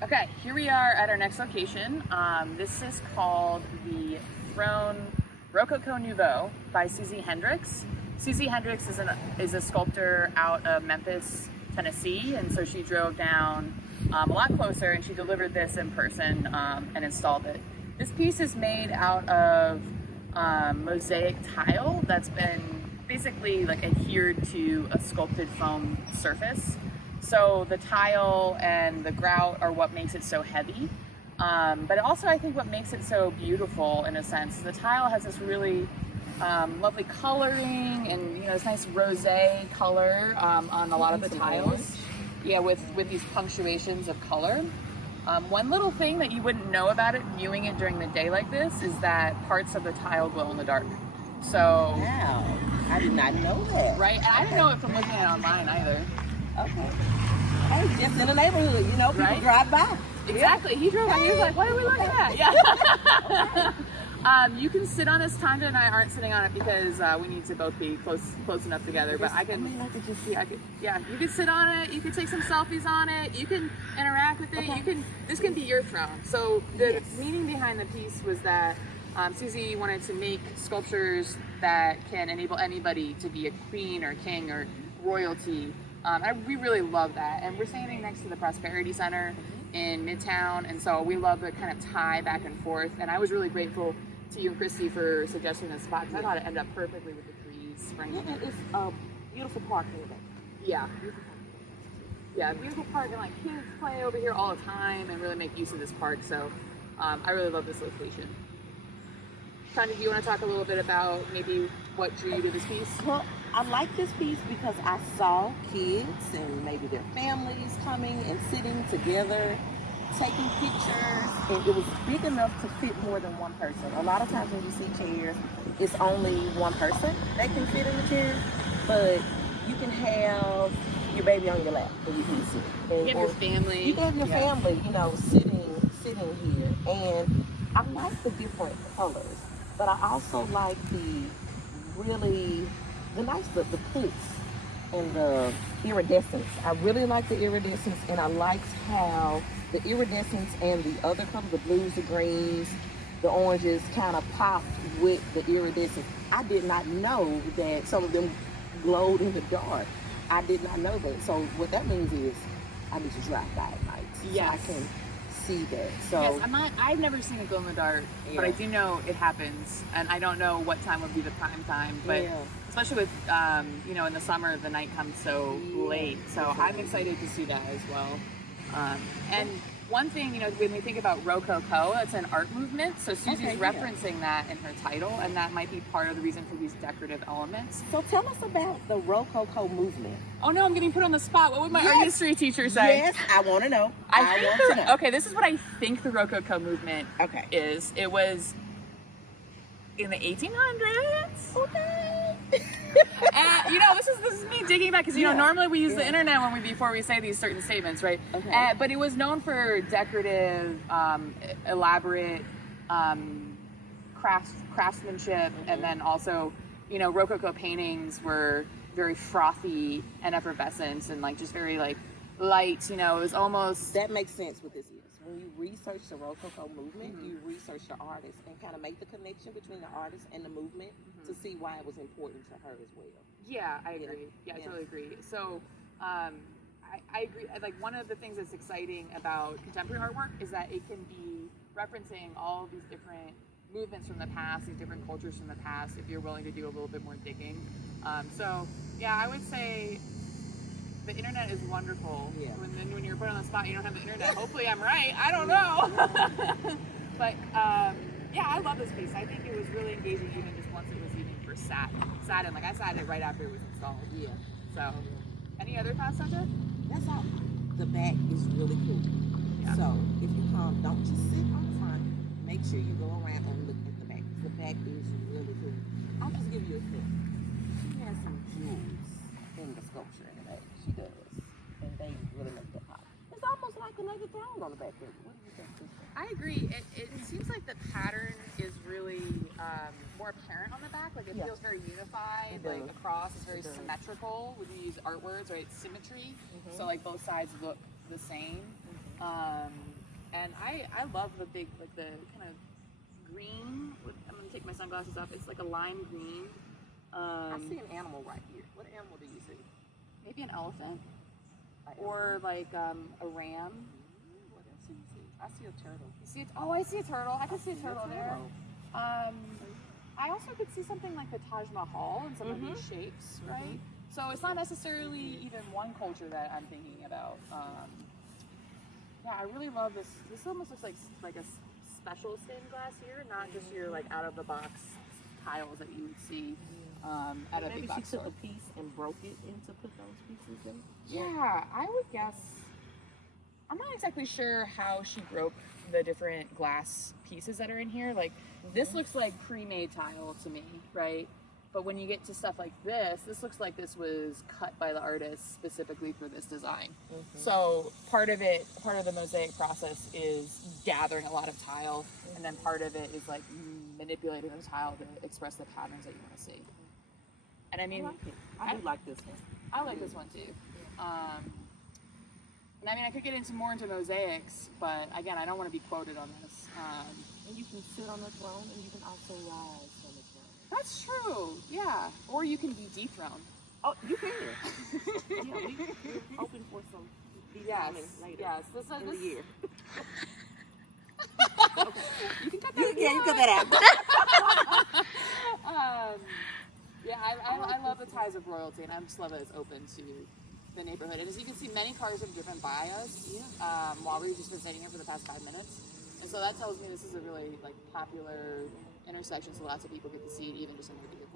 Okay, here we are at our next location. This is called the Throne Rococo Nouveau by Suzy Hendrix. Suzy Hendrix is a sculptor out of Memphis, Tennessee, and so she drove down a lot closer and she delivered this in person and installed it. This piece is made out of mosaic tile that's been basically like adhered to a sculpted foam surface. So the tile and the grout are what makes it so heavy. But also I think what makes it so beautiful in a sense, the tile has this really lovely coloring and this nice rosé color on a lot of the tiles. Yeah, with these punctuations of color. One little thing that you wouldn't know about it viewing it during the day like this is that parts of the tile glow in the dark. So wow, I did not know that. Right, and I didn't know it from looking at it online either. Okay. Hey, just in the neighborhood, people right? drive by. Exactly. He drove by. He was like, "What are we looking at?" Yeah. You can sit on this. Tanja and I aren't sitting on it because we need to both be close enough together. But I can. I could just see. Yeah, you can sit on it. You can take some selfies on it. You can interact with it. Okay. You can. This can be your throne. So the meaning behind the piece was that Suzy wanted to make sculptures that can enable anybody to be a queen or king or royalty. We really love that, and we're standing next to the Prosperity Center in Midtown, and so we love the kind of tie back and forth. And I was really grateful to you and Christy for suggesting this spot because I thought it ended up perfectly with the trees. It's a beautiful park here. Yeah, beautiful park, and like kids play over here all the time and really make use of this park. So I really love this location. Tanya, do you want to talk a little bit about maybe what drew you to this piece? Well, I like this piece because I saw kids and maybe their families coming and sitting together, taking pictures, and it was big enough to fit more than one person. A lot of times when you see chairs, it's only one person that can fit in the chair, but you can have your baby on your lap and you can sit. You can have your family. You can have your family, sitting here. And I like the different colors, but I also like the pulse and the iridescence. I really like the iridescence, and I liked how the iridescence and the other colors, the blues, the greens, the oranges, kind of popped with the iridescence. I did not know that some of them glowed in the dark. I did not know that. So what that means is I need to drive by at night so I can see that. So yes, I've never seen it glow in the dark, but I do know it happens, and I don't know what time would be the prime time, but especially with in the summer the night comes so late, so I'm excited to see that as well. And one thing, when we think about Rococo, it's an art movement, so Suzy's referencing that in her title, and that might be part of the reason for these decorative elements. So tell us about the Rococo movement. Oh no, I'm getting put on the spot. What would my art history teacher say? Yes, I want to know. Okay, this is what I think the Rococo movement is. It was in the 1800s. Okay. And this is me digging back because normally we use the internet before we say these certain statements, right? Okay. But it was known for decorative, elaborate craftsmanship, and then also, Rococo paintings were very frothy and effervescent and just very light. It was almost that makes sense with this. When you research the Rococo movement, you research the artist and kind of make the connection between the artist and the movement to see why it was important to her as well. Yeah, I agree. Yeah, I totally agree. So, I agree. One of the things that's exciting about contemporary artwork is that it can be referencing all of these different movements from the past, these different cultures from the past, if you're willing to do a little bit more digging. I would say the internet is wonderful. Yeah. When you're put on the spot, you don't have the internet. Hopefully I'm right. I don't know. But I love this piece. I think it was really engaging even just once it was even first sat in. I sat in it right after it was installed. Yeah. So, any other thoughts, Sasha? That's all. The back is really cool. Yeah. So if you come, don't just sit on the front. Make sure you go around and look at the back. The back is really cool. I'll just give you a tip. She has some jewels in the sculpture in the back. She does. And they really make that pop. It's almost like another throne on the back there. What do you think? I agree. It seems like the pattern is really more apparent on the back. It feels very unified. Across, it's very symmetrical. When you use art words, right? It's symmetry. So both sides look the same. And I love the big, like the kind of green. I'm gonna take my sunglasses off. It's like a lime green. I see an animal right here. What animal do you see? Maybe an elephant, or like a ram. What else do you see? I see a turtle. You see it? Oh, I see a turtle. I can see a turtle there. I also could see something like the Taj Mahal in some of these shapes, right? So it's not necessarily even one culture that I'm thinking about. Yeah, I really love this. This almost looks like a special stained glass here, not just your like out of the box tiles that you would see at a big box store. Maybe she took a piece and broke it into put those pieces in. Yeah, I would guess. I'm not exactly sure how she broke the different glass pieces that are in here. Like this looks like pre-made tile to me, right? But when you get to stuff like this looks like this was cut by the artist specifically for this design. So part of the mosaic process is gathering a lot of tile, and then part of it is like manipulating the tile to express the patterns that you want to see. And I mean, I do like this one. I like this one too. And I mean, I could get more into mosaics, but again, I don't want to be quoted on this. And you can sit on the throne, and you can also rise on the throne. That's true, yeah. Or you can be dethroned. Oh, you can. Yeah, we're open for some dethroning later. Yes, in the year. Okay. You can cut that. Yeah, you cut that out. Yeah, I love the ties of royalty, and I just love that it's open to the neighborhood. And as you can see, many cars have driven by us while we've just been sitting here for the past 5 minutes. And so that tells me this is a really like popular intersection, so lots of people get to see it even just in their vehicles.